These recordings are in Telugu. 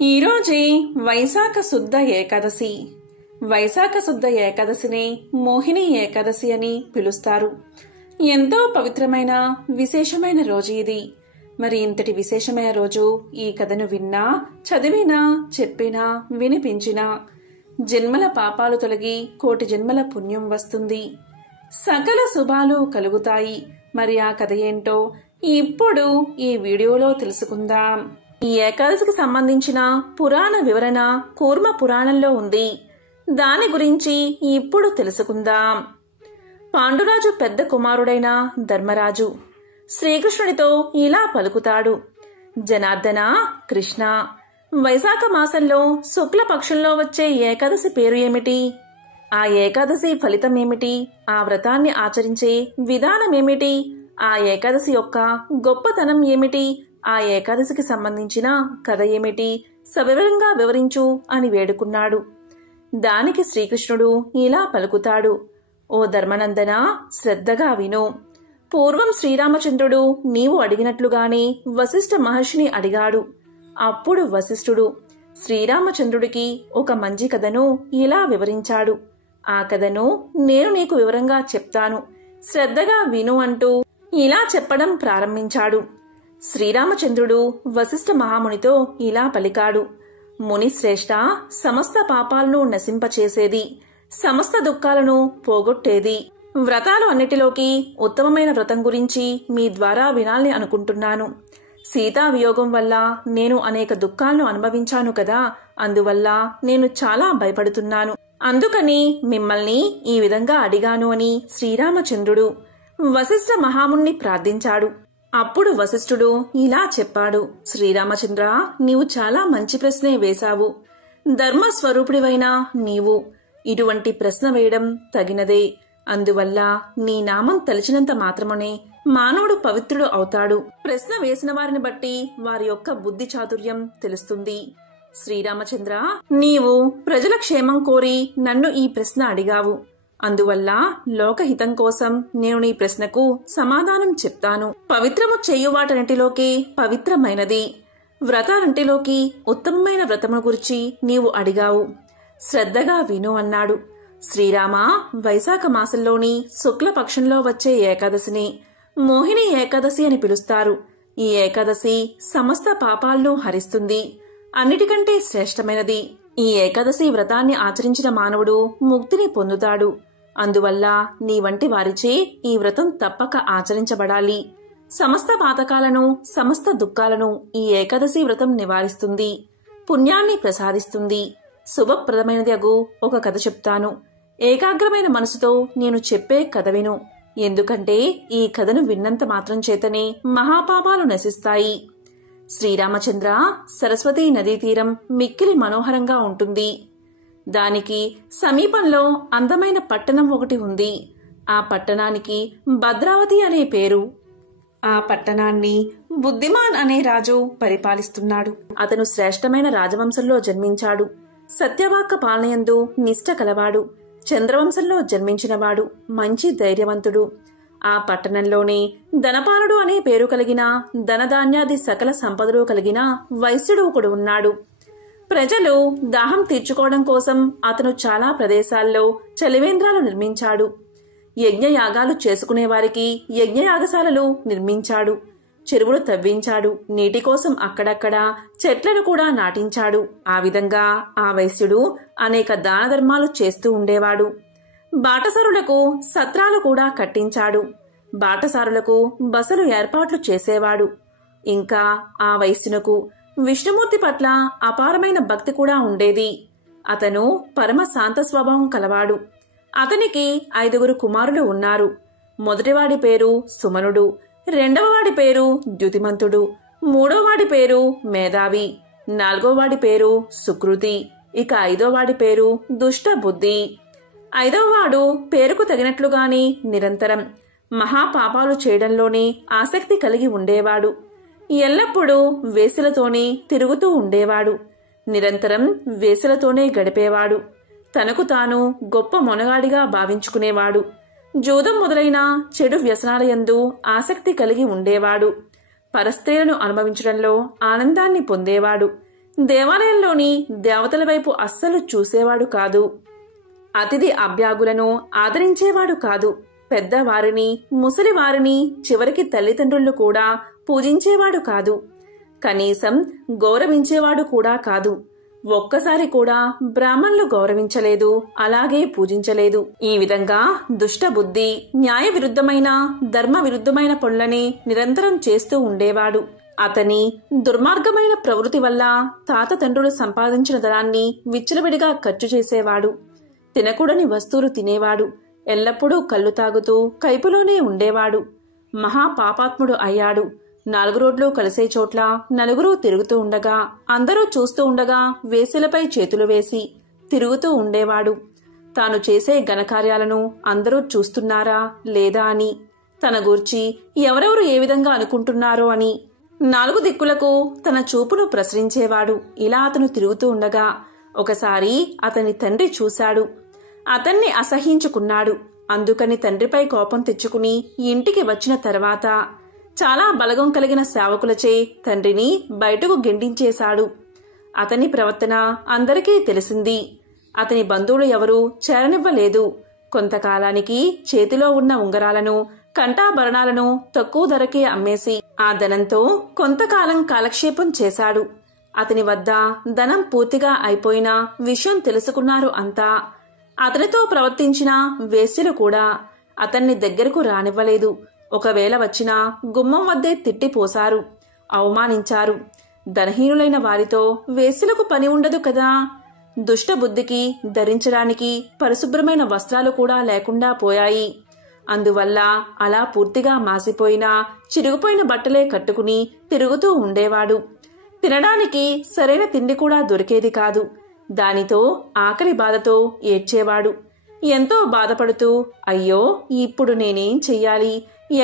ఈరోజే వైశాఖ శుద్ధ ఏకాదశి. వైశాఖ శుద్ధ ఏకాదశిని మోహిని ఏకాదశి అని పిలుస్తారు. ఎంతో పవిత్రమైన విశేషమైన రోజు ఇది. మరి ఇంతటి విశేషమైన రోజు ఈ కథను విన్నా, చదివినా, చెప్పినా, వినిపించినా జన్మల పాపాలు తొలగి కోటి జన్మల పుణ్యం వస్తుంది, సకల శుభాలు కలుగుతాయి. మరి ఆ కథ ఏంటో ఇప్పుడు ఈ వీడియోలో తెలుసుకుందాం. ఈ ఏకాదశికి సంబంధించిన పురాణ వివరణ కూర్మ పురాణంలో ఉంది. దాని గురించి ఇప్పుడు తెలుసుకుందాం. పాండురాజు పెద్ద కుమారుడైన ధర్మరాజు శ్రీకృష్ణుడితో ఇలా పలుకుతాడు. జనార్దన, కృష్ణ, వైశాఖ మాసంలో శుక్లపక్షంలో వచ్చే ఏకాదశి పేరు ఏమిటి? ఆ ఏకాదశి ఫలితం ఏమిటి? ఆ వ్రతాన్ని ఆచరించే విధానమేమిటి? ఆ ఏకాదశి యొక్క గొప్పతనం ఏమిటి? ఆ ఏకాదశికి సంబంధించిన కథ ఏమిటి? సవివరంగా వివరించు అని వేడుకున్నాడు. దానికి శ్రీకృష్ణుడు ఇలా పలుకుతాడు. ఓ ధర్మనందన, శ్రద్ధగా విను. పూర్వం శ్రీరామచంద్రుడు నీవు అడిగినట్లుగానే వశిష్ఠ మహర్షిని అడిగాడు. అప్పుడు వశిష్ఠుడు శ్రీరామచంద్రుడికి ఒక మంచి కథను ఇలా వివరించాడు. ఆ కథను నేను నీకు వివరంగా చెప్తాను, శ్రద్ధగా విను అంటూ ఇలా చెప్పడం ప్రారంభించాడు. శ్రీరామచంద్రుడు వశిష్ఠ మహామునితో ఇలా పలికాడు. మునిశ్రేష్ఠ, సమస్త పాపాలను నశింపచేసేది, సమస్త దుఃఖాలను పోగొట్టేది వ్రతాలు అన్నిటిలోకి ఉత్తమమైన వ్రతం గురించి మీ ద్వారా వినాలని అనుకుంటున్నాను. సీతా వియోగం వల్ల నేను అనేక దుఃఖాలను అనుభవించాను కదా, అందువల్ల నేను చాలా భయపడుతున్నాను. అందుకని మిమ్మల్ని ఈ విధంగా అడిగాను అని శ్రీరామచంద్రుడు వశిష్ఠ మహాముని ప్రార్థించాడు. అప్పుడు వశిష్ఠుడు ఇలా చెప్పాడు. శ్రీరామచంద్ర, నీవు చాలా మంచి ప్రశ్నే వేశావు. ధర్మస్వరూపుడివైన నీవు ఇటువంటి ప్రశ్న వేయడం తగినదే. అందువల్ల నీ నామం తలిచినంత మాత్రమునే మానవుడు పవిత్రుడు అవుతాడు. ప్రశ్న వేసిన వారిని బట్టి వారి యొక్క బుద్ధి చాతుర్యం తెలుస్తుంది. శ్రీరామచంద్ర, నీవు ప్రజల క్షేమం కోరి నన్ను ఈ ప్రశ్న అడిగావు. అందువల్ల లోకహితం కోసం నేను నీ ప్రశ్నకు సమాధానం చెప్తాను. పవిత్రము చేయు వాటన్నిటిలోకి పవిత్రమైనది వ్రతాలంటిలోకి ఉత్తమమైన వ్రతమును గురించి నీవు అడిగావు. శ్రద్ధగా విను అన్నాడు. శ్రీరామ, వైశాఖ మాసంలోని శుక్లపక్షంలో వచ్చే ఏకాదశిని మోహిని ఏకాదశి అని పిలుస్తారు. ఈ ఏకాదశి సమస్త పాపాలను హరిస్తుంది, అన్నిటికంటే శ్రేష్టమైనది. ఈ ఏకాదశి వ్రతాన్ని ఆచరించిన మానవుడు ముక్తిని పొందుతాడు. అందువల్ల నీ వంటి వారిచే ఈ వ్రతం తప్పక ఆచరించబడాలి. సమస్త పాతకాలను, సమస్త దుఃఖాలను ఈ ఏకాదశి వ్రతం నివారిస్తుంది, పుణ్యాన్ని ప్రసాదిస్తుంది. శుభప్రదమైనది అగు ఒక కథ చెప్తాను. ఏకాగ్రమైన మనసుతో నేను చెప్పే కథ విను. ఎందుకంటే ఈ కథను విన్నంత మాత్రం చేతనే మహాపాపాలు నశిస్తాయి. శ్రీరామచంద్ర, సరస్వతీ నదీ తీరం మిక్కిలి మనోహరంగా ఉంటుంది. దానికి సమీపంలో అందమైన పట్టణం ఒకటి ఉంది. ఆ పట్టణానికి భద్రావతి అనే పేరు. ఆ పట్టణాన్ని బుద్ధిమాన్ అనే రాజు పరిపాలిస్తున్నాడు. అతను శ్రేష్టమైన రాజవంశంలో జన్మించాడు. సత్యవాక్క పాలనయందు నిష్ఠ కలవాడు. చంద్రవంశంలో జన్మించినవాడు. మంచి ధైర్యవంతుడు. ఆ పట్టణంలోనే ధనపాలుడు అనే పేరు కలిగిన ధనధాన్యాది సకల సంపదలు కలిగిన వైశ్యుడు ఒకడు ఉన్నాడు. ప్రజలు దాహం తీర్చుకోవడం కోసం అతను చాలా ప్రదేశాల్లో చలివేంద్రాలు నిర్మించాడు. యజ్ఞయాగాలు చేసుకునేవారికి యజ్ఞయాగశాలలు నిర్మించాడు. చెరువులు తవ్వించాడు. నీటి కోసం అక్కడక్కడ చెట్లను కూడా నాటించాడు. ఆ విధంగా ఆ వైశ్యుడు అనేక దాన ధర్మాలు చేస్తూ ఉండేవాడు. బాటసారులకు సత్రాలు కూడా కట్టించాడు. బాటసారులకు బసలు ఏర్పాట్లు చేసేవాడు. ఇంకా ఆ వైశ్యునకు విష్ణుమూర్తి పట్ల అపారమైన భక్తి కూడా ఉండేది. అతను పరమ శాంత స్వభావం కలవాడు. అతనికి 5 కుమారులు ఉన్నారు. మొదటివాడి పేరు సుమనుడు, రెండవవాడి పేరు ద్యుతిమంతుడు, మూడోవాడి పేరు మేధావి, నాలుగోవాడి పేరు సుకృతి, ఇక 5వవాడి పేరు దుష్ట బుద్ధి. 5వవాడు పేరుకు తగినట్లుగానే నిరంతరం మహాపాపాలు చేయడంలోనే ఆసక్తి కలిగి ఉండేవాడు. ఎల్లప్పుడూ వేశ్యలతోనే తిరుగుతూ ఉండేవాడు. నిరంతరం వేశ్యలతోనే గడిపేవాడు. తనకు తాను గొప్ప మొనగాడిగా భావించుకునేవాడు. జూదం మొదలైన చెడు వ్యసనాలయందు ఆసక్తి కలిగి ఉండేవాడు. పరస్త్రీలను అనుభవించడంలో ఆనందాన్ని పొందేవాడు. దేవాలయంలోని దేవతల వైపు అస్సలు చూసేవాడు కాదు. అతిథి అభ్యాగులను ఆదరించేవాడు కాదు. పెద్దవారిని, ముసలివారిని, చివరికి తల్లిదండ్రులను కూడా పూజించేవాడు కాదు. కనీసం గౌరవించేవాడు కూడా కాదు. ఒక్కసారి కూడా బ్రాహ్మణులు గౌరవించలేదు, అలాగే పూజించలేదు. ఈ విధంగా దుష్టబుద్ధి, న్యాయ విరుద్ధమైన, ధర్మ విరుద్ధమైన పనులని నిరంతరం చేస్తూ ఉండేవాడు. అతని దుర్మార్గమైన ప్రవృత్తి వల్ల తాత తండ్రులు సంపాదించిన ధనాన్ని విచ్చలవిడిగా ఖర్చు చేసేవాడు. తినకూడని వస్తువులు తినేవాడు. ఎల్లప్పుడూ కళ్ళు తాగుతూ కైపులోనే ఉండేవాడు. మహాపాపాత్ముడు అయ్యాడు. 4 రోడ్లు కలిసే చోట్ల నలుగురు తిరుగుతూ ఉండగా, అందరూ చూస్తూ ఉండగా వేశ్యలపై చేతులు వేసి తిరుగుతూ ఉండేవాడు. తాను చేసే ఘనకార్యాలను అందరూ చూస్తున్నారా లేదా అని, తన గూర్చి ఎవరెవరు ఏ విధంగా అనుకుంటున్నారో అని 4 దిక్కులకు తన చూపును ప్రసరించేవాడు. ఇలా అతను తిరుగుతూ ఉండగా ఒకసారి అతని తండ్రి చూశాడు. అతన్ని అసహ్యించుకున్నాడు. అందుకని తండ్రిపై కోపం తెచ్చుకుని ఇంటికి వచ్చిన తర్వాత చాలా బలగం కలిగిన సేవకులచే తండ్రిని బయటకు గెంటించేశాడు. అతని ప్రవర్తన అందరికీ తెలిసింది. అతని బంధువులు ఎవరూ చేరనివ్వలేదు. కొంతకాలానికి చేతిలో ఉన్న ఉంగరాలను, కంఠాభరణాలను తక్కువ ధరకే అమ్మేసి ఆ ధనంతో కొంతకాలం కాలక్షేపం చేశాడు. అతని వద్ద ధనం పూర్తిగా అయిపోయిన విషయం తెలుసుకున్నారు అంతా. అతనితో ప్రవర్తించిన వేశ్యలు కూడా అతన్ని దగ్గరకు రానివ్వలేదు. ఒకవేళ వచ్చినా గుమ్మం వద్దే తిట్టిపోశారు, అవమానించారు. ధనహీనులైన వారితో వేశ్యలకు పని ఉండదు కదా. దుష్టబుద్ధికి ధరించడానికి పరిశుభ్రమైన వస్త్రాలు కూడా లేకుండా పోయాయి. అందువల్ల అలా పూర్తిగా మాసిపోయిన, చిరిగిపోయిన బట్టలే కట్టుకుని తిరుగుతూ ఉండేవాడు. తినడానికి సరైన తిండి కూడా దొరికేది కాదు. దానితో ఆకలి బాధతో ఏడ్చేవాడు. ఎంతో బాధపడుతూ, అయ్యో ఇప్పుడు నేనేం చెయ్యాలి,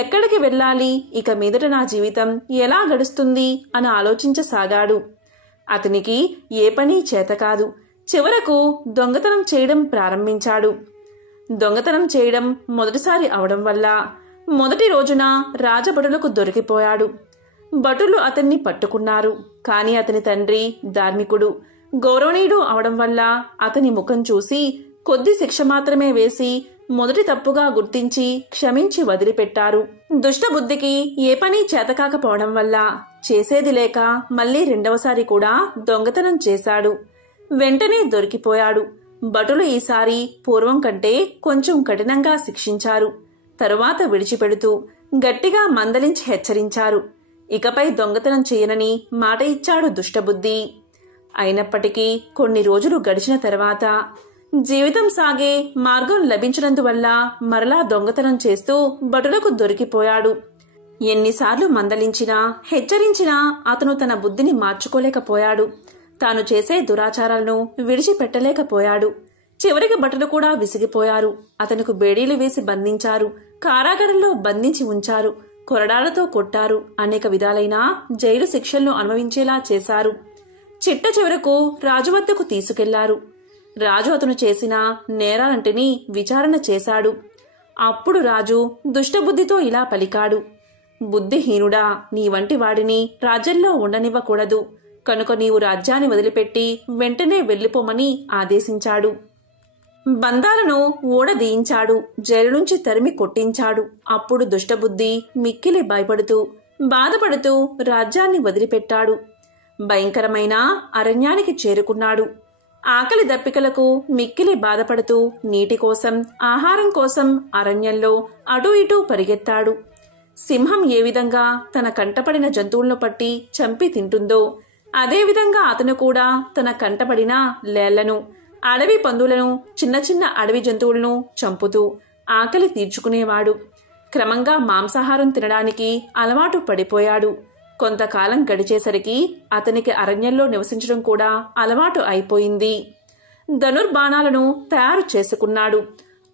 ఎక్కడికి వెళ్ళాలి, ఇక మీదట నా జీవితం ఎలా గడుస్తుంది అని ఆలోచించసాగాడు. అతనికి ఏ పని చేతకాదు. చివరకు దొంగతనం చేయడం ప్రారంభించాడు. దొంగతనం చేయడం మొదటిసారి అవడం వల్ల మొదటి రోజున రాజభటులకు దొరికిపోయాడు. భటులు అతన్ని పట్టుకున్నారు. కాని అతని తండ్రి ధార్మికుడు, గౌరవనీయుడు అవడం వల్ల అతని ముఖం చూసి కొద్ది శిక్ష మాత్రమే వేసి మొదటి తప్పుగా గుర్తించి క్షమించి వదిలిపెట్టారు. దుష్టబుద్ధికి ఏ పని చేతకాకపోవడం వల్ల చేసేది లేక మళ్లీ రెండవసారి కూడా దొంగతనం చేశాడు. వెంటనే దొరికిపోయాడు. భటులు ఈసారి పూర్వం కంటే కొంచెం కఠినంగా శిక్షించారు. తరువాత విడిచిపెడుతూ గట్టిగా మందలించి హెచ్చరించారు. ఇకపై దొంగతనం చేయనని మాట ఇచ్చాడు దుష్టబుద్ధి. అయినప్పటికీ కొన్ని రోజులు గడిచిన తర్వాత జీవితం సాగే మార్గం లభించినందువల్ల మరలా దొంగతనం చేస్తూ భటులకు దొరికిపోయాడు. ఎన్నిసార్లు మందలించినా, హెచ్చరించినా అతను తన బుద్ధిని మార్చుకోలేకపోయాడు. తాను చేసే దురాచారాలను విడిచిపెట్టలేకపోయాడు. చివరికి భటులు కూడా విసిగిపోయారు. అతనుకు బేడీలు వేసి బంధించారు. కారాగారంలో బంధించి ఉంచారు. కొరడాలతో కొట్టారు. అనేక విధాలైన జైలు శిక్షలను అనుభవించేలా చేశారు. చిట్ట చివరకు రాజు వద్దకు తీసుకెళ్లారు. రాజు అతను చేసిన నేరాలంటిని విచారణ చేశాడు. అప్పుడు రాజు దుష్టబుద్ధితో ఇలా పలికాడు. బుద్ధిహీనుడా, నీ వంటి వాడిని రాజ్యంలో ఉండనివ్వకూడదు. కనుక నీవు రాజ్యాన్ని వదిలిపెట్టి వెంటనే వెళ్లిపోమని ఆదేశించాడు. బంధాలను ఊడదీయించాడు. జైలు నుంచి తరిమి కొట్టించాడు. అప్పుడు దుష్టబుద్ధి మిక్కిలి భయపడుతూ, బాధపడుతూ రాజ్యాన్ని వదిలిపెట్టాడు. భయంకరమైన అరణ్యానికి చేరుకున్నాడు. ఆకలి దప్పికలకు మిక్కిలి బాధపడుతూ నీటి కోసం, ఆహారం కోసం అరణ్యంలో అటూ ఇటూ పరిగెత్తాడు. సింహం ఏ విధంగా తన కంటపడిన జంతువులను పట్టి చంపి తింటుందో అదేవిధంగా అతను కూడా తన కంటపడిన లేళ్లను, అడవి పందులను, చిన్న చిన్న అడవి జంతువులను చంపుతూ ఆకలి తీర్చుకునేవాడు. క్రమంగా మాంసాహారం తినడానికి అలవాటు పడిపోయాడు. కొంతకాలం గడిచేసరికి అతనికి అరణ్యంలో నివసించడం కూడా అలవాటు అయిపోయింది. ధనుర్బాణాలను తయారు చేసుకున్నాడు.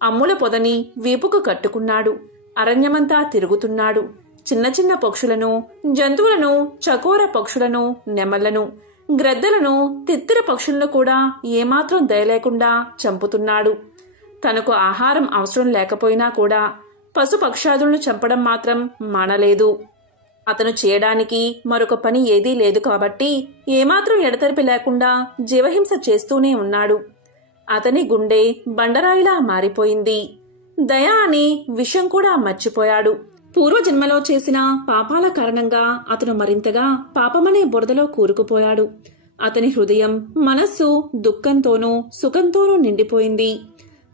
అమ్ముల పొదని వీపుకు కట్టుకున్నాడు. అరణ్యమంతా తిరుగుతున్నాడు. చిన్న చిన్న పక్షులను, జంతువులను, చకోర పక్షులను, నెమళ్లను, గ్రద్దలను, తిత్తిర పక్షులను కూడా ఏమాత్రం దయలేకుండా చంపుతున్నాడు. తనకు ఆహారం అవసరం లేకపోయినా కూడా పశుపక్షాదులను చంపడం మాత్రం మానలేదు. అతను చేయడానికి మరొక పని ఏదీ లేదు కాబట్టి ఏమాత్రం ఎడతెరిపి లేకుండా జీవహింస చేస్తూనే ఉన్నాడు. అతని గుండె బండరాయిలా మారిపోయింది. దయ అని విషయం కూడా మర్చిపోయాడు. పూర్వజన్మలో చేసిన పాపాల కారణంగా అతను మరింతగా పాపమనే బురదలో కూరుకుపోయాడు. అతని హృదయం, మనస్సు దుఃఖంతోనూ సుఖంతోనూ నిండిపోయింది.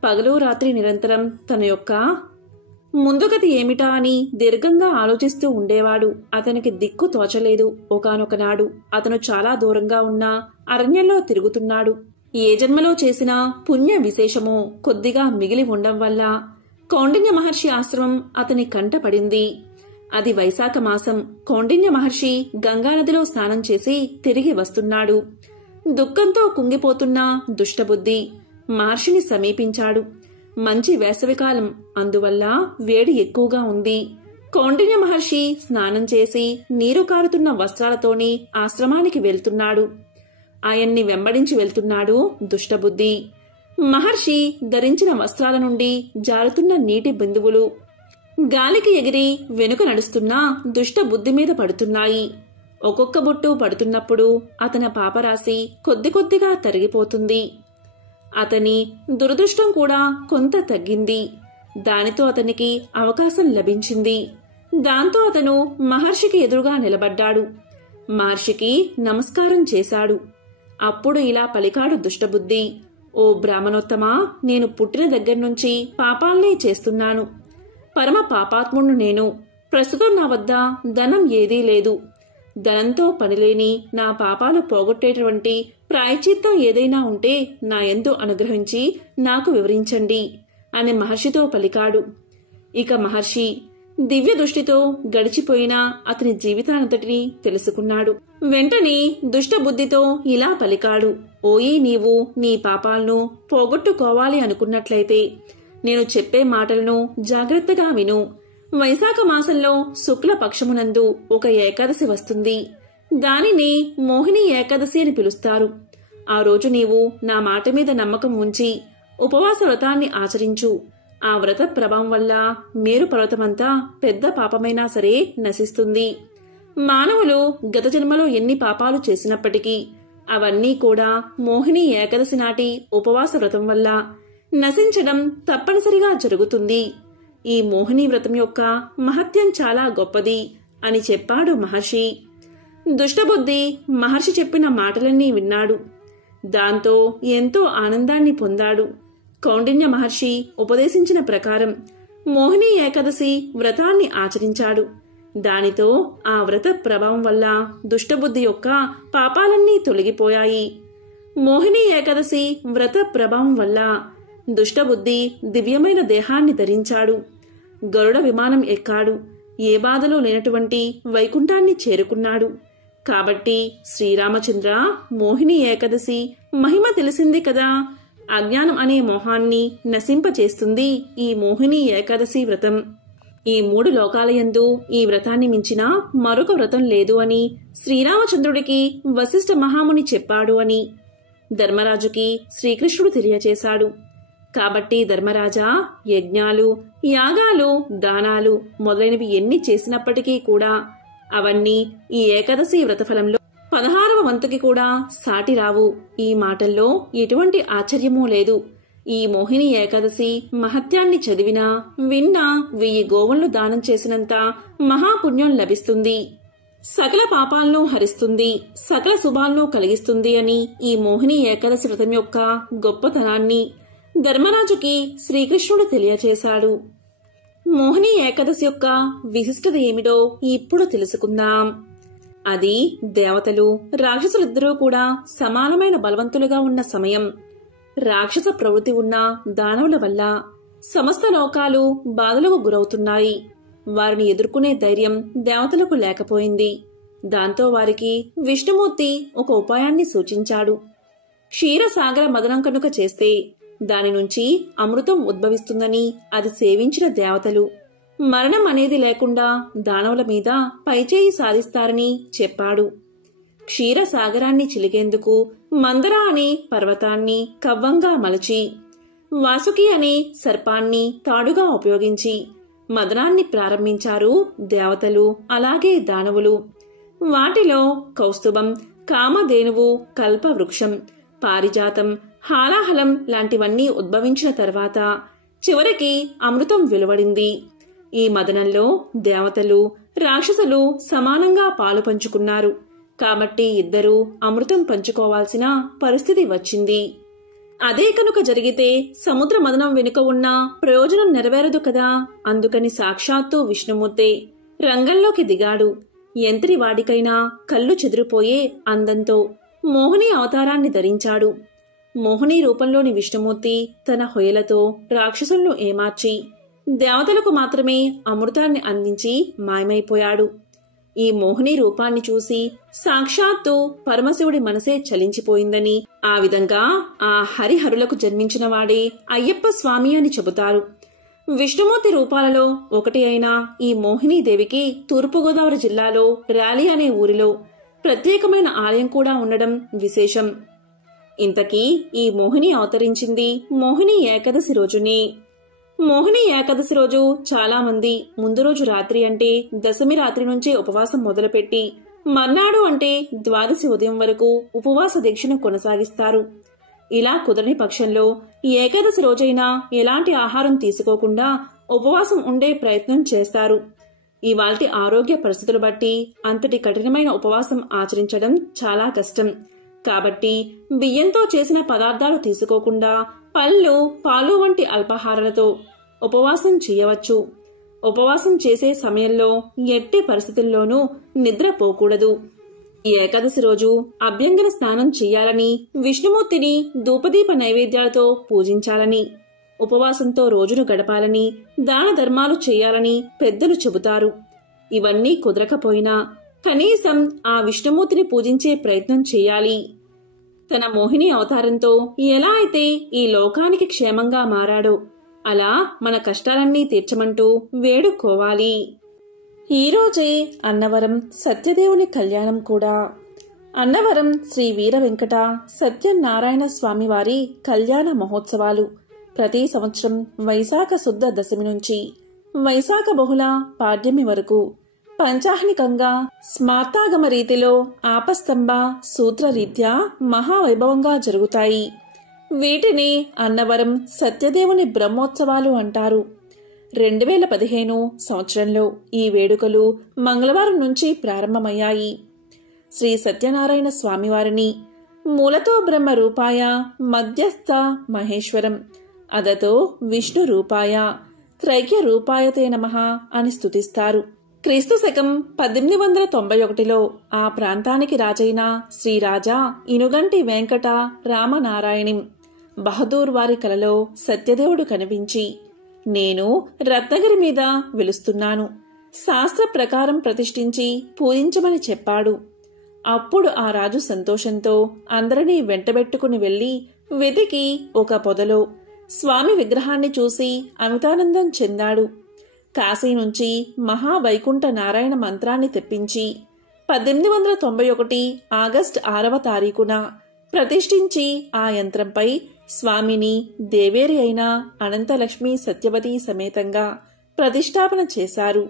పగలు రాత్రి నిరంతరం తన యొక్క ముందుగతి ఏమిటా అని దీర్ఘంగా ఆలోచిస్తూ ఉండేవాడు. అతనికి దిక్కు తోచలేదు. ఒకానొక నాడు అతను చాలా దూరంగా ఉన్న అరణ్యంలో తిరుగుతున్నాడు. ఏ జన్మలో చేసిన పుణ్య విశేషమో కొద్దిగా మిగిలి ఉండడం వల్ల కౌండిన్య మహర్షి ఆశ్రమం అతని కంట పడింది. అది వైశాఖ మాసం. కౌండిన్య మహర్షి గంగానదిలో స్నానం చేసి తిరిగి వస్తున్నాడు. దుఃఖంతో కుంగిపోతున్న దుష్టబుద్ధి మహర్షిని సమీపించాడు. మంచి వేసవికాలం, అందువల్ల వేడి ఎక్కువగా ఉంది. కౌండిన్య మహర్షి స్నానం చేసి నీరు కారుతున్న వస్త్రాలతోని ఆశ్రమానికి వెళ్తున్నాడు. ఆయన్ని వెంబడించి వెళ్తున్నాడు దుష్టబుద్ధి. మహర్షి ధరించిన వస్త్రాల నుండి జారుతున్న నీటి బిందువులు గాలికి ఎగిరి వెనుక నడుస్తున్న దుష్టబుద్ధి మీద పడుతున్నాయి. ఒక్కొక్క బొట్టు పడుతున్నప్పుడు అతని పాపరాశి కొద్ది కొద్దిగా తరిగిపోతుంది. అతని దురదృష్టం కూడా కొంత తగ్గింది. దానితో అతనికి అవకాశం లభించింది. దాంతో అతను మహర్షికి ఎదురుగా నిలబడ్డాడు. మహర్షికి నమస్కారం చేశాడు. అప్పుడు ఇలా పలికాడు దుష్టబుద్ధి. ఓ బ్రాహ్మణోత్తమా, నేను పుట్టిన దగ్గర్నుంచి పాపాల్నే చేస్తున్నాను. పరమ పాపాత్ముణ్ణి నేను. ప్రస్తుతం నా వద్ద ధనం ఏదీ లేదు. ధనంతో పనిలేని నా పాపాలు పోగొట్టేటువంటి ప్రాయశ్చిత్తం ఏదైనా ఉంటే నా యందు అనుగ్రహించి నాకు వివరించండి అని మహర్షితో పలికాడు. ఇక మహర్షి దివ్య దృష్టితో గడిచిపోయిన అతని జీవితానంతటినీ తెలుసుకున్నాడు. వెంటనే దుష్టబుద్ధితో ఇలా పలికాడు. ఓయి, నీవు నీ పాపాలను పోగొట్టుకోవాలి అనుకున్నట్లయితే నేను చెప్పే మాటలను జాగ్రత్తగా విను. వైశాఖ మాసంలో శుక్ల పక్షమునందు ఒక ఏకాదశి వస్తుంది. దానిని మోహిని ఏకాదశి అని పిలుస్తారు. ఆ రోజు నీవు నా మాట మీద నమ్మకం ఉంచి ఉపవాస వ్రతాన్ని ఆచరించు. ఆ వ్రత ప్రభావం వల్ల మేరు పర్వతమంతా పెద్ద పాపమైనా సరే నశిస్తుంది. మానవులు గత జన్మలో ఎన్ని పాపాలు చేసినప్పటికీ అవన్నీ కూడా మోహిని ఏకాదశి నాటి ఉపవాస వ్రతం వల్ల నశించడం తప్పనిసరిగా జరుగుతుంది. ఈ మోహిని వ్రతం యొక్క మహత్యం చాలా గొప్పది అని చెప్పాడు మహర్షి. దుష్టబుద్ధి మహర్షి చెప్పిన మాటలన్నీ విన్నాడు. దాంతో ఎంతో ఆనందాన్ని పొందాడు. కౌండిన్య మహర్షి ఉపదేశించిన ప్రకారం మోహిని ఏకాదశి వ్రతాన్ని ఆచరించాడు. దానితో ఆ వ్రత ప్రభావం వల్ల దుష్టబుద్ధి యొక్క పాపాలన్నీ తొలగిపోయాయి. మోహిని ఏకాదశి వ్రత ప్రభావం వల్ల దుష్టబుద్ధి దివ్యమైన దేహాన్ని ధరించాడు. గరుడ విమానం ఎక్కాడు. ఏ బాధలో లేనటువంటి వైకుంఠాన్ని చేరుకున్నాడు. కాబట్టి శ్రీరామచంద్ర, మోహిని ఏకాదశి మహిమ తెలిసింది కదా. అజ్ఞానం అనే మోహాన్ని నశింపచేస్తుంది ఈ మోహిని ఏకాదశి వ్రతం. ఈ 3 లోకాలయందు ఈ వ్రతాన్ని మించిన మరొక వ్రతం లేదు అని శ్రీరామచంద్రుడికి వశిష్ఠ మహాముని చెప్పాడు అని ధర్మరాజుకి శ్రీకృష్ణుడు తెలియచేశాడు. కాబట్టి ధర్మరాజా, యజ్ఞాలు, యాగాలు, దానాలు మొదలైనవి ఎన్ని చేసినప్పటికీ కూడా అవన్నీ ఈ ఏకాదశి వ్రతఫలంలో 16వ వంతుకి కూడా సాటి రావు. ఈ మాటల్లో ఎటువంటి ఆశ్చర్యమూ లేదు. ఈ మోహిని ఏకాదశి మహత్యాన్ని చదివినా విన్నా 1000 గోవులను దానం చేసినంత మహాపుణ్యం లభిస్తుంది. సకల పాపాలను హరిస్తుంది, సకల శుభాలను కలిగిస్తుంది అని ఈ మోహిని ఏకాదశి వ్రతం యొక్క గొప్పతనాన్ని ధర్మరాజుకి శ్రీకృష్ణుడు తెలియచేశాడు. మోహిని ఏకాదశి యొక్క విశిష్టత ఏమిటో ఇప్పుడు తెలుసుకుందాం. అది దేవతలు, రాక్షసులిద్దరూ కూడా సమానమైన బలవంతులుగా ఉన్న సమయం. రాక్షస ప్రవృత్తి ఉన్న దానవుల వల్ల సమస్త లోకాలు బాధలకు గురవుతున్నాయి. వారిని ఎదుర్కొనే ధైర్యం దేవతలకు లేకపోయింది. దాంతో వారికి విష్ణుమూర్తి ఒక ఉపాయాన్ని సూచించాడు. క్షీరసాగర మదనం కనుక చేస్తే దాని నుంచి అమృతం ఉద్భవిస్తుందని అది సేవించిన దేవతలు మరణం అనేది లేకుండా దానవుల మీద పైచేయి సాధిస్తారని చెప్పాడు. క్షీరసాగరాన్ని చిలికేందుకు మందర అనే పర్వతాన్ని కవ్వంగా మలచి, వాసుకి అనే సర్పాన్ని తాడుగా ఉపయోగించి మదనాన్ని ప్రారంభించారు దేవతలు, అలాగే దానవులు. వాటిలో కౌస్తుభం, కామధేనువు, కల్పవృక్షం, పారిజాతం, హాలాహలం లాంటివన్నీ ఉద్భవించిన తర్వాత చివరికి అమృతం వెలువడింది. ఈ మదనంలో దేవతలు, రాక్షసులు సమానంగా పాలు పంచుకున్నారు. కాబట్టి ఇద్దరూ అమృతం పంచుకోవాల్సిన పరిస్థితి వచ్చింది. అదే కనుక జరిగితే సముద్ర మదనం వెనుక ఉన్న ప్రయోజనం నెరవేరదు కదా. అందుకని సాక్షాత్తు విష్ణుమూర్తే రంగంలోకి దిగాడు. ఎంతటి వాడికైనా కళ్ళు చెదిరిపోయే అందంతో మోహిని అవతారాన్ని ధరించాడు. మోహిని రూపంలోని విష్ణుమూర్తి తన హొయలతో రాక్షసులను ఏమార్చి దేవతలకు మాత్రమే అమృతాన్ని అందించి మాయమైపోయాడు. ఈ మోహిని రూపాన్ని చూసి సాక్షాత్తు పరమశివుడి మనసే చలించిపోయిందని, ఆ విధంగా ఆ హరిహరులకు జన్మించిన వాడే అయ్యప్ప స్వామి అని చెబుతారు. విష్ణుమూర్తి రూపాలలో ఒకటి అయిన ఈ మోహినీదేవికి తూర్పుగోదావరి జిల్లాలో ర్యాలీ అనే ఊరిలో ప్రత్యేకమైన ఆలయం కూడా ఉండడం విశేషం. ఇంతకీ ఈ మోహిని అవతరించింది మోహిని ఏకాదశి రోజునే. మోహిని ఏకాదశి రోజు చాలా మంది ముందు రోజు రాత్రి అంటే దశమి రాత్రి నుంచే ఉపవాసం మొదలుపెట్టి మర్నాడు అంటే ద్వాదశి ఉదయం వరకు ఉపవాస దీక్షను కొనసాగిస్తారు. ఇలా కుదరని పక్షంలో ఏకాదశి రోజైనా ఎలాంటి ఆహారం తీసుకోకుండా ఉపవాసం ఉండే ప్రయత్నం చేస్తారు. ఇవాల్టి ఆరోగ్య పరిస్థితులు బట్టి అంతటి కఠినమైన ఉపవాసం ఆచరించడం చాలా కష్టం. కాబట్టి బియ్యంతో చేసిన పదార్థాలు తీసుకోకుండా పళ్ళు, పాలు వంటి అల్పాహారాలతో ఉపవాసం చేయవచ్చు. ఉపవాసం చేసే సమయంలో ఎట్టి పరిస్థితుల్లోనూ నిద్రపోకూడదు. ఈ ఏకాదశి రోజు అభ్యంగన స్నానం చెయ్యాలని, విష్ణుమూర్తిని ధూపదీప నైవేద్యాలతో పూజించాలని, ఉపవాసంతో రోజును గడపాలని, దాన ధర్మాలు చెయ్యాలని పెద్దలు చెబుతారు. ఇవన్నీ కుదరకపోయినా కనీసం ఆ విష్ణుమూర్తిని పూజించే ప్రయత్నం చెయ్యాలి. తన మోహిని అవతారంతో ఎలా అయితే ఈ లోకానికి క్షేమంగా మారాడో అలా మన కష్టాలన్నీ తీర్చమంటూ వేడుకోవాలి. ఈరోజే అన్నవరం సత్యదేవుని కళ్యాణం కూడా. అన్నవరం శ్రీ వీర వెంకట సత్యనారాయణ స్వామివారి కళ్యాణ మహోత్సవాలు ప్రతి సంవత్సరం వైశాఖ శుద్ధ దశమి నుంచి వైశాఖ బహుళ పాడ్యమి వరకు పంచాహ్నికంగా స్మార్తాగమ రీతిలో ఆపస్తంభ సూత్రరీత్యా మహావైభవంగా జరుగుతాయి. వీటిని అన్నవరం సత్యదేవుని బ్రహ్మోత్సవాలు అంటారు. 2015 సంవత్సరంలో ఈ వేడుకలు మంగళవారం నుంచి ప్రారంభమయ్యాయి. శ్రీ సత్యనారాయణ స్వామివారిని మూలతో బ్రహ్మ రూపాయ మధ్యస్థ మహేశ్వరం అదతో విష్ణు రూపాయ త్రైక్య రూపాయతే నమః అని స్తుతిస్తారు. క్రీస్తు శకం 1891లో ఆ ప్రాంతానికి రాజైన శ్రీరాజా ఇనుగంటి వెంకట రామనారాయణిం బహదూర్ వారి కలలో సత్యదేవుడు కనిపించి, నేను రత్నగిరి మీద వెలుస్తున్నాను, శాస్త్ర ప్రకారం ప్రతిష్ఠించి పూజించమని చెప్పాడు. అప్పుడు ఆ రాజు సంతోషంతో అందరినీ వెంటబెట్టుకుని వెళ్లి వెతికి ఒక పొదలో స్వామి విగ్రహాన్ని చూసి అమితానందం చెందాడు. కాశీ నుంచి మహావైకుంఠ నారాయణ మంత్రాన్ని తెప్పించి 1891 ఆగస్టు 6వ తారీఖున ప్రతిష్ఠించి ఆ యంత్రంపై స్వామిని దేవేరి అయిన అనంతలక్ష్మి సత్యవతి సమేతంగా ప్రతిష్టాపన చేశారు.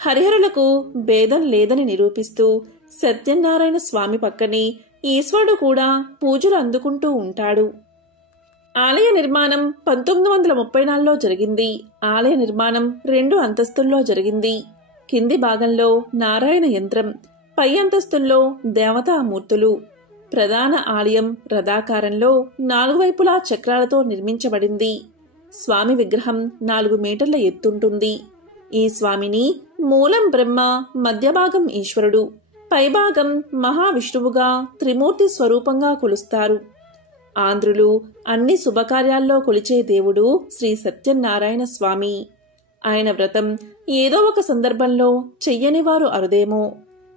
హరిహరులకు భేదం లేదని నిరూపిస్తూ సత్యనారాయణ స్వామి పక్కనే ఈశ్వరుడు కూడా పూజలు అందుకుంటూ ఉంటాడు. ఆలయ నిర్మాణం 1934లో జరిగింది. ఆలయ నిర్మాణం 2 అంతస్తుల్లో జరిగింది. కింది భాగంలో నారాయణ యంత్రం, పై అంతస్తుల్లో దేవతామూర్తులు. ప్రధాన ఆలయం రథాకారంలో 4 వైపులా చక్రాలతో నిర్మించబడింది. స్వామి విగ్రహం 4 మీటర్ల ఎత్తుంటుంది. ఈ స్వామిని మూలం బ్రహ్మ, మధ్యభాగం ఈశ్వరుడు, పైభాగం మహావిష్ణువుగా త్రిమూర్తి స్వరూపంగా కొలుస్తారు. ఆంధ్రులు అన్ని శుభకార్యాల్లో కొలిచే దేవుడు శ్రీ సత్యనారాయణ స్వామి. ఆయన వ్రతం ఏదో ఒక సందర్భంలో చెయ్యనివారు అరుదేమో.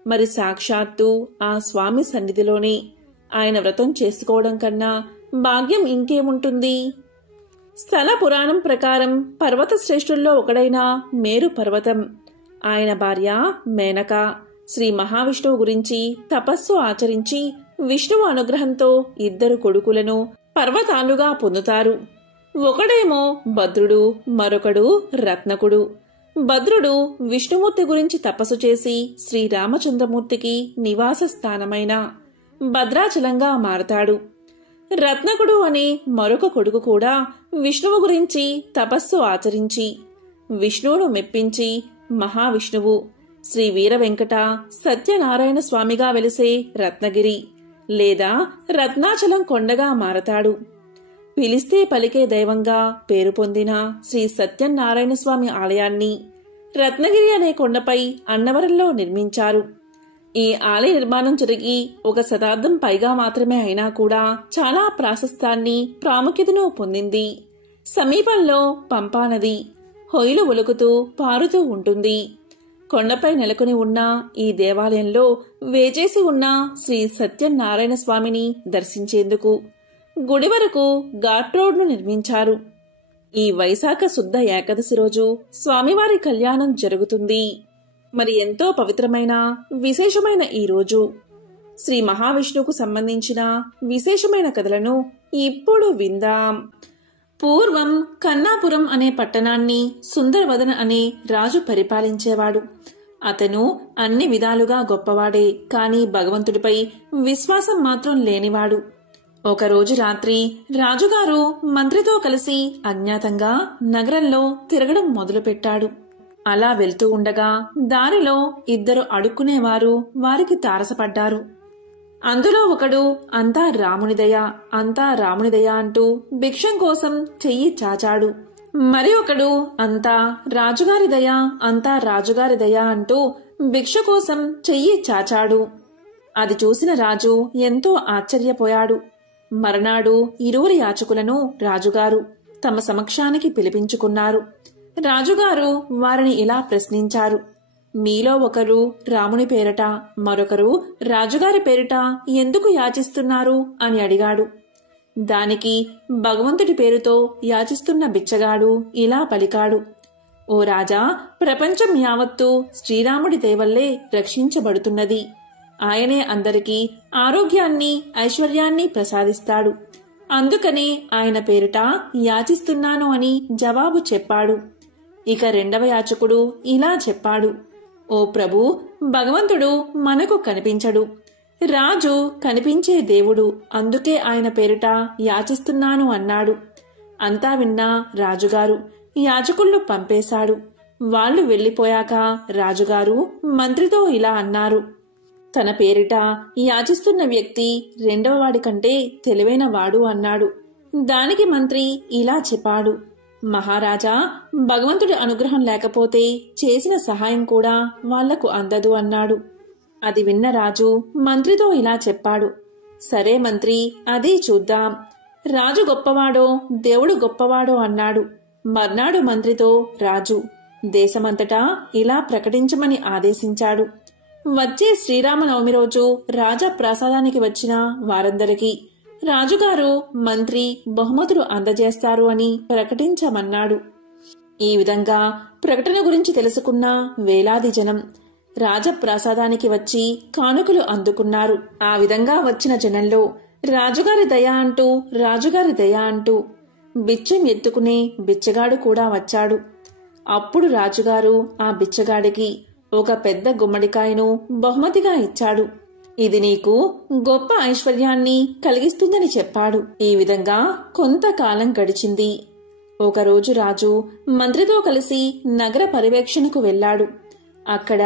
మరి సాక్షాత్తు ఆ స్వామి సన్నిధిలోనే ఆయన వ్రతం చేసుకోవడం కన్నా భాగ్యం ఇంకేముంటుంది? స్థల పురాణం ప్రకారం పర్వత శ్రేష్ఠుల్లో ఒకడైన మేరు పర్వతం, ఆయన భార్య మేనక శ్రీ మహావిష్ణువు గురించి తపస్సు ఆచరించి విష్ణువు అనుగ్రహంతో 2 కొడుకులను పర్వతాలుగా పొందుతారు. ఒకడేమో భద్రుడు, మరొకడు రత్నకుడు. భద్రుడు విష్ణుమూర్తి గురించి తపస్సు చేసి శ్రీరామచంద్రమూర్తికి నివాస స్థానమైన భద్రాచలంగా మారతాడు. రత్నకుడు అనే మరొక కొడుకు కూడా విష్ణువు గురించి తపస్సు ఆచరించి విష్ణువును మెప్పించి మహావిష్ణువు శ్రీ వీర వెంకట సత్యనారాయణ స్వామిగా వెలిసే రత్నగిరి లేదా రత్నాచలం కొండగా మారతాడు. పిలిస్తే పలికే దైవంగా పేరు పొందిన శ్రీ సత్యనారాయణ స్వామి ఆలయాన్ని రత్నగిరి అనే కొండపై అన్నవరంలో నిర్మించారు. ఈ ఆలయ నిర్మాణం జరిగి 1 శతాబ్దం పైగా మాత్రమే అయినా కూడా చాలా ప్రాశస్తాన్ని ప్రాముఖ్యతను పొందింది. సమీపంలో పంపానది హొయలు ఒలుకుతూ పారుతూ ఉంటుంది. కొండపై నెలకొని ఉన్న ఈ దేవాలయంలో వేచేసి ఉన్న శ్రీ సత్యనారాయణ స్వామిని దర్శించేందుకు గుడి వరకు ఘాట్ రోడ్ను నిర్మించారు. ఈ వైశాఖ శుద్ధ ఏకాదశి రోజు స్వామివారి కళ్యాణం జరుగుతుంది. మరి ఎంతో పవిత్రమైన విశేషమైన ఈ రోజు శ్రీ మహావిష్ణువుకు సంబంధించిన విశేషమైన కథలను ఇప్పుడు విందాం. పూర్వం కన్నాపురం అనే పట్టణాన్ని సుందరవదన అనే రాజు పరిపాలించేవాడు. అతను అన్ని విధాలుగా గొప్పవాడే, కాని భగవంతుడిపై విశ్వాసం మాత్రం లేనివాడు. ఒకరోజు రాత్రి రాజుగారు మంత్రితో కలిసి అజ్ఞాతంగా నగరంలో తిరగడం మొదలుపెట్టాడు. అలా వెళ్తూ ఉండగా దారిలో 2 అడుక్కునేవారు వారికి తారసపడ్డారు. అందులో ఒకడు అంతా రామునిదయ, అంతా రామునిదయ అంటూ భిక్షం కోసం చెయ్యి చాచాడు. మరి ఒకడు అంతా రాజుగారి దయ, అంతా రాజుగారి దయ అంటూ భిక్ష కోసం చెయ్యి చాచాడు. అది చూసిన రాజు ఎంతో ఆశ్చర్యపోయాడు. మర్నాడు 2 యాచకులను రాజుగారు తమ సమక్షానికి పిలిపించుకున్నారు. రాజుగారు వారిని ఇలా ప్రశ్నించారు. మీలో ఒకరు రాముని పేరట, మరొకరు రాజుగారి పేరిట ఎందుకు యాచిస్తున్నారు అని అడిగాడు. దానికి భగవంతుడి పేరుతో యాచిస్తున్న బిచ్చగాడు ఇలా పలికాడు. ఓ రాజా, ప్రపంచం యావత్తూ శ్రీరాముడి దయవల్లే రక్షించబడుతున్నది. ఆయనే అందరికీ ఆరోగ్యాన్ని ఐశ్వర్యాన్ని ప్రసాదిస్తాడు. అందుకనే ఆయన పేరిట యాచిస్తున్నాను అని జవాబు చెప్పాడు. ఇక 2వ యాచకుడు ఇలా చెప్పాడు. ఓ ప్రభు, భగవంతుడు మనకు కనిపించడు. రాజు కనిపించే దేవుడు, అందుకే ఆయన పేరిట యాచిస్తున్నాను అన్నాడు. అంతా విన్నా రాజుగారు యాచకుళ్ళు పంపేశాడు. వాళ్లు వెళ్లిపోయాక రాజుగారు మంత్రితో ఇలా అన్నారు. తన పేరిట యాచిస్తున్న వ్యక్తి 2వ వాడి కంటే తెలివైన వాడు అన్నాడు. దానికి మంత్రి ఇలా చెప్పాడు. మహారాజా, భగవంతుడి అనుగ్రహం లేకపోతే చేసిన సహాయం కూడా వాళ్లకు అందదు అన్నాడు. అది విన్న రాజు మంత్రితో ఇలా చెప్పాడు. సరే మంత్రి, అదే చూద్దాం. రాజు గొప్పవాడో దేవుడు గొప్పవాడో అన్నాడు. మర్నాడు మంత్రితో రాజు దేశమంతటా ఇలా ప్రకటించమని ఆదేశించాడు. వచ్చే శ్రీరామనవమి రోజు రాజప్రాసాదానికి వచ్చిన వారందరికీ రాజుగారు మంత్రి బహుమతులు అందజేస్తారు అని ప్రకటించమన్నాడు. ఈ విధంగా ప్రకటన గురించి తెలుసుకున్న వేలాది జనం రాజప్రాసాదానికి వచ్చి కానుకలు అందుకున్నారు. ఆ విధంగా వచ్చిన జనంలో రాజుగారి దయ అంటూ రాజుగారి దయ అంటూ బిచ్చం ఎత్తుకునే బిచ్చగాడు కూడా వచ్చాడు. అప్పుడు రాజుగారు ఆ బిచ్చగాడికి ఒక పెద్ద గుమ్మడికాయను బహుమతిగా ఇచ్చాడు. ఇది నీకు గొప్ప ఐశ్వర్యాన్ని కలిగిస్తుందని చెప్పాడు. ఈ విధంగా కొంతకాలం గడిచింది. ఒకరోజు రాజు మంత్రితో కలిసి నగర పర్యవేక్షణకు వెళ్లాడు. అక్కడ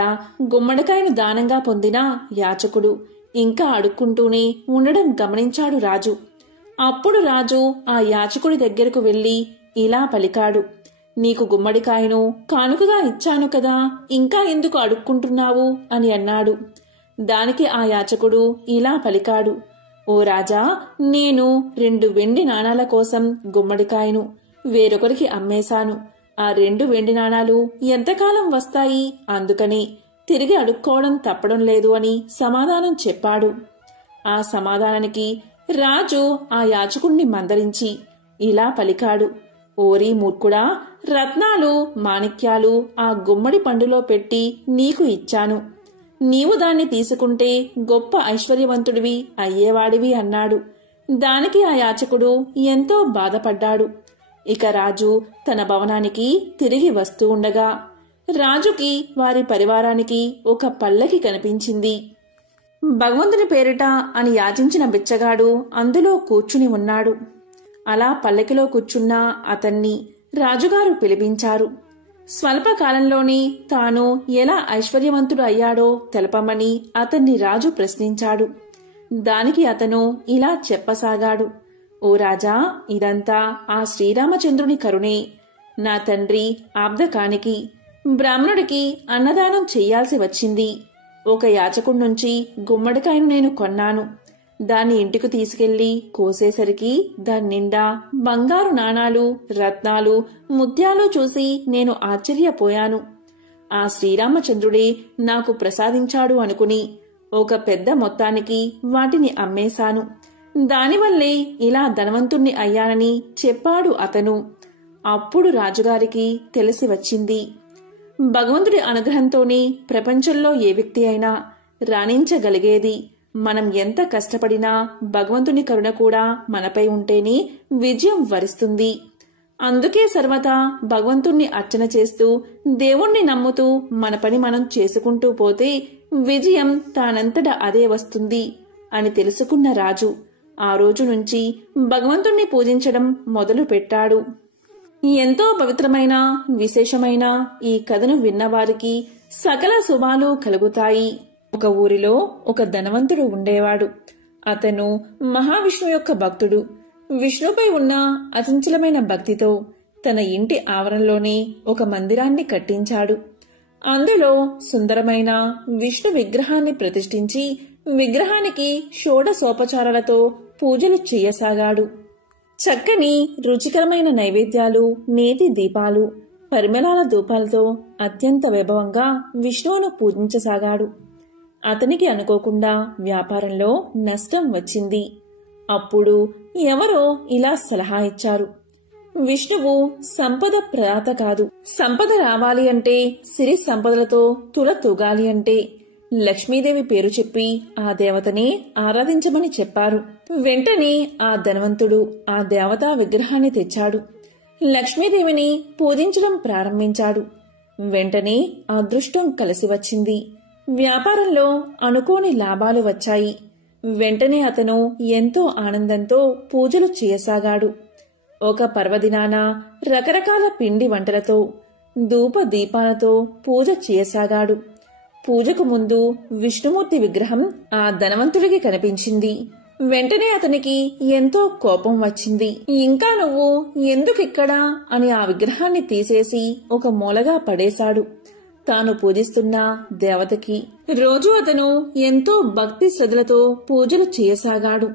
గుమ్మడికాయను దానంగా పొందిన యాచకుడు ఇంకా అడుక్కుంటూనే ఉండడం గమనించాడు రాజు. అప్పుడు రాజు ఆ యాచకుడి దగ్గరకు వెళ్లి ఇలా పలికాడు. నీకు గుమ్మడికాయను కానుకగా ఇచ్చాను కదా, ఇంకా ఎందుకు అడుక్కుంటున్నావు అని అన్నాడు. దానికి ఆ యాచకుడు ఇలా పలికాడు. ఓ రాజా, నేను 2 వెండి నాణాల కోసం గుమ్మడికాయను వేరొకరికి అమ్మేశాను. ఆ 2 వెండి నాణాలు ఎంతకాలం వస్తాయి, అందుకని తిరిగి అడుక్కోవడం తప్పడం లేదు అని సమాధానం చెప్పాడు. ఆ సమాధానానికి రాజు ఆ యాచకుణ్ణి మందరించి ఇలా పలికాడు. ఓరి మూర్ఖుడా, రత్నాలు మాణిక్యాలు ఆ గుమ్మడి పండులో పెట్టి నీకు ఇచ్చాను. నీవు దాన్ని తీసుకుంటే గొప్ప ఐశ్వర్యవంతుడివి అయ్యేవాడివి అన్నాడు. దానికి ఆ యాచకుడు ఎంతో బాధపడ్డాడు. ఇక రాజు తన భవనానికి తిరిగి వస్తూ ఉండగా రాజుకి వారి పరివారానికి ఒక పల్లకి కనిపించింది. భగవంతుని పేరిట అని యాచించిన బిచ్చగాడు అందులో కూర్చుని ఉన్నాడు. అలా పల్లకిలో కూర్చున్న అతన్ని రాజుగారు పిలిపించారు. స్వల్పకాలంలోనే తాను ఎలా ఐశ్వర్యవంతుడు అయ్యాడో తెలపమని అతన్ని రాజు ప్రశ్నించాడు. దానికి అతను ఇలా చెప్పసాగాడు. ఓ రాజా, ఇదంతా ఆ శ్రీరామచంద్రుని కరుణే. నా తండ్రి ఆబ్దకానికి బ్రాహ్మణుడికి అన్నదానం చెయ్యాల్సి వచ్చింది. ఒక యాచకుడి నుంచి గుమ్మడికాయను నేను కొన్నాను. దాన్ని ఇంటికి తీసుకెళ్లి కోసేసరికి దాని నిండా బంగారు నాణాలు, రత్నాలు, ముత్యాలు చూసి నేను ఆశ్చర్యపోయాను. ఆ శ్రీరామచంద్రుడే నాకు ప్రసాదించాడు అనుకుని ఒక పెద్ద మొత్తానికి వాటిని అమ్మేశాను. దానివల్లే ఇలా ధనవంతుణ్ణి అయ్యానని చెప్పాడు అతను. అప్పుడు రాజుగారికి తెలిసి వచ్చింది, భగవంతుడి అనుగ్రహంతోనే ప్రపంచంలో ఏ వ్యక్తి అయినా రాణించగలిగేది. మనం ఎంత కష్టపడినా భగవంతుని కరుణ కూడా మనపై ఉంటేనే విజయం వరిస్తుంది. అందుకే సర్వదా భగవంతుణ్ణి అర్చన చేస్తూ దేవుణ్ణి నమ్ముతూ మన పని మనం చేసుకుంటూ పోతే విజయం తానంతట అదే వస్తుంది అని తెలుసుకున్న రాజు ఆ రోజు నుంచి భగవంతుణ్ణి పూజించడం మొదలు పెట్టాడు. ఎంతో పవిత్రమైన విశేషమైన ఈ కథను విన్నవారికి సకల శుభాలు కలుగుతాయి. ఒక ఊరిలో ఒక ధనవంతుడు ఉండేవాడు. అతను మహావిష్ణు యొక్క భక్తుడు. విష్ణుపై ఉన్న అచంచలమైన భక్తితో తన ఇంటి ఆవరణలోనే ఒక మందిరాన్ని కట్టించాడు. అందులో సుందరమైన విష్ణు విగ్రహాన్ని ప్రతిష్ఠించి విగ్రహానికి షోడశోపచారాలతో పూజలు చేయసాగాడు. చక్కని రుచికరమైన నైవేద్యాలు, నేతి దీపాలు, పరిమళాల ధూపాలతో అత్యంత వైభవంగా విష్ణువును పూజించసాగాడు. అతనికి అనుకోకుండా వ్యాపారంలో నష్టం వచ్చింది. అప్పుడు ఎవరో ఇలా సలహా ఇచ్చారు, విష్ణువు సంపద ప్రదాత కాదు. సంపద రావాలి అంటే, సిరి సంపదలతో తులతూగాలి అంటే లక్ష్మీదేవి పేరు చెప్పి ఆ దేవతని ఆరాధించమని చెప్పారు. వెంటనే ఆ ధనవంతుడు ఆ దేవతా విగ్రహాన్ని తెచ్చాడు. లక్ష్మీదేవిని పూజించడం ప్రారంభించాడు. వెంటనే అదృష్టం కలిసి వచ్చింది. వ్యాపారంలో అనుకోని లాభాలు వచ్చాయి. వెంటనే అతను ఎంతో ఆనందంతో పూజలు చేయసాగాడు. ఒక పర్వదినాన రకరకాల పిండి వంటలతో, ధూప దీపాలతో పూజ చేయసాగాడు. పూజకు ముందు విష్ణుమూర్తి విగ్రహం ఆ ధనవంతుడికి కనిపించింది. వెంటనే అతనికి ఎంతో కోపం వచ్చింది. ఇంకా నువ్వు ఎందుకిక్కడా అని ఆ విగ్రహాన్ని తీసేసి ఒక మూలగా పడేశాడు. తాను పూజిస్తున్న దేవతకి రోజు అతను ఎంతో భక్తి శ్రద్ధలతో పూజలు చేయసాగాడు.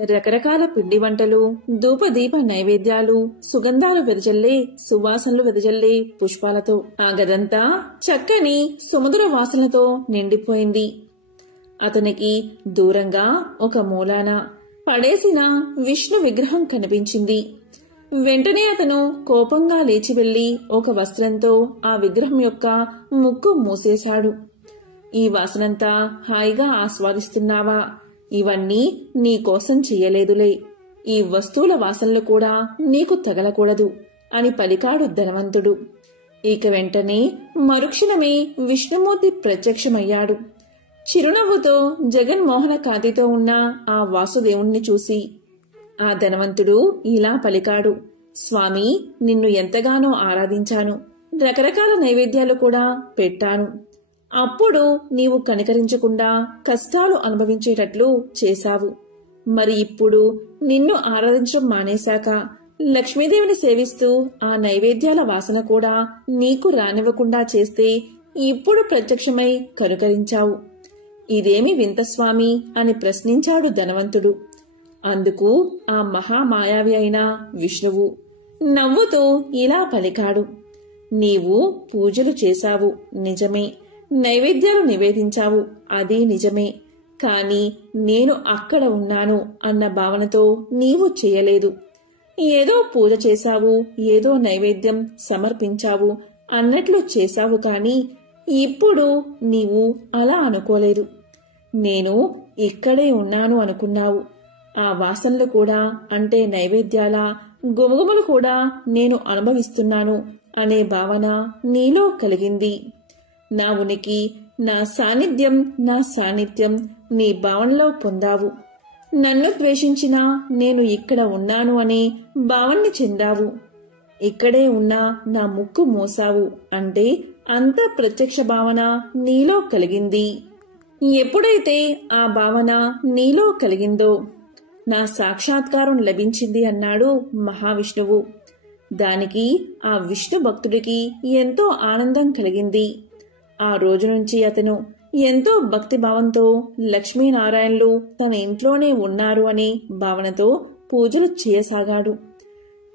రకరకాల పిండి వంటలు, ధూపదీప నైవేద్యాలు, సుగంధాలు వెదజల్లే, సువాసనలు వెదజల్లే పుష్పాలతో ఆ గదంతా చక్కని సుమధుర వాసనలతో నిండిపోయింది. అతనికి దూరంగా ఒక మూలాన పడేసిన విష్ణు విగ్రహం కనిపించింది. వెంటనే అతను కోపంగా లేచి వెళ్లి ఒక వస్త్రంతో ఆ విగ్రహం యొక్క ముక్కు మూసేశాడు. ఈ వాసనంతా హాయిగా ఆస్వాదిస్తున్నావా? ఇవన్నీ నీకోసం చెయ్యలేదులే. ఈ వస్తువుల వాసనలు కూడా నీకు తగలకూడదు అని పలికాడు ధనవంతుడు. ఇక వెంటనే మరుక్షణమే విష్ణుమూర్తి ప్రత్యక్షమయ్యాడు. చిరునవ్వుతో జగన్మోహన కాంతితో ఉన్న ఆ వాసుదేవుణ్ణి చూసి ఆ ధనవంతుడు ఇలా పలికాడు, స్వామి, నిన్ను ఎంతగానో ఆరాధించాను. రకరకాల నైవేద్యాలు కూడా పెట్టాను. అప్పుడు నీవు కనికరించకుండా కష్టాలు అనుభవించేటట్లు చేశావు. మరి ఇప్పుడు నిన్ను ఆరాధించడం మానేశాక లక్ష్మీదేవిని సేవిస్తూ ఆ నైవేద్యాల వాసన కూడా నీకు రానివ్వకుండా చేస్తే ఇప్పుడు ప్రత్యక్షమై కనుకరించావు. ఇదేమి వింత స్వామి అని ప్రశ్నించాడు ధనవంతుడు. అందుకు ఆ మహామాయావి అయిన విష్ణువు నవ్వుతూ ఇలా పలికాడు, నీవు పూజలు చేశావు నిజమే, నైవేద్యాలు నివేదించావు అది నిజమే, కాని నేను అక్కడ ఉన్నాను అన్న భావనతో నీవు చేయలేదు. ఏదో పూజ చేశావు, ఏదో నైవేద్యం సమర్పించావు అన్నట్లు చేశావు, కాని ఇప్పుడు నీవు అలా అనుకోలేదు. నేను ఇక్కడే ఉన్నాను అనుకున్నావు. ఆ వాసనలు కూడా అంటే నైవేద్యాల గుమగుమలు కూడా నేను అనుభవిస్తున్నాను అనే భావన నీలో కలిగింది. నా ఉనికి, నా సాన్నిధ్యం నీ భావనలో పొందావు. నన్ను ద్వేషించినా నేను ఇక్కడ ఉన్నాను అనే భావన్ని చెందావు. ఇక్కడే ఉన్నా నా ముక్కు మోసావు అంటే అంత ప్రత్యక్ష భావన నీలో కలిగింది. ఎప్పుడైతే ఆ భావన నీలో కలిగిందో నా సాక్షాత్కారం లభించింది అన్నాడు మహావిష్ణువు. దానికి ఆ విష్ణు భక్తుడికి ఎంతో ఆనందం కలిగింది. ఆ రోజు నుంచి అతను ఎంతో భక్తిభావంతో లక్ష్మీనారాయణులు తన ఇంట్లోనే ఉన్నారు అనే భావనతో పూజలు చేయసాగాడు.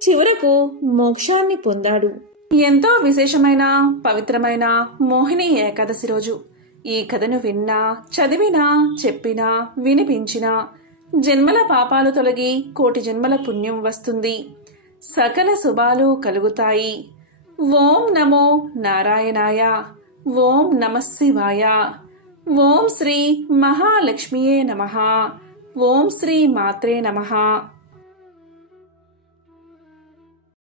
చివరకు మోక్షాన్ని పొందాడు. ఎంతో విశేషమైన పవిత్రమైన మోహిని ఏకాదశి రోజు ఈ కథను విన్నా, చదివినా, చెప్పినా, వినిపించినా జన్మల పాపాలు తొలగి కోటి జన్మల పుణ్యం వస్తుంది. సకల శుభాలు కలుగుతాయి. ఓం నమో నారాయణాయ. ఓం నమః శివాయ. ఓం శ్రీ మహాలక్ష్మియే నమః. ఓం శ్రీ మాత్రే నమః.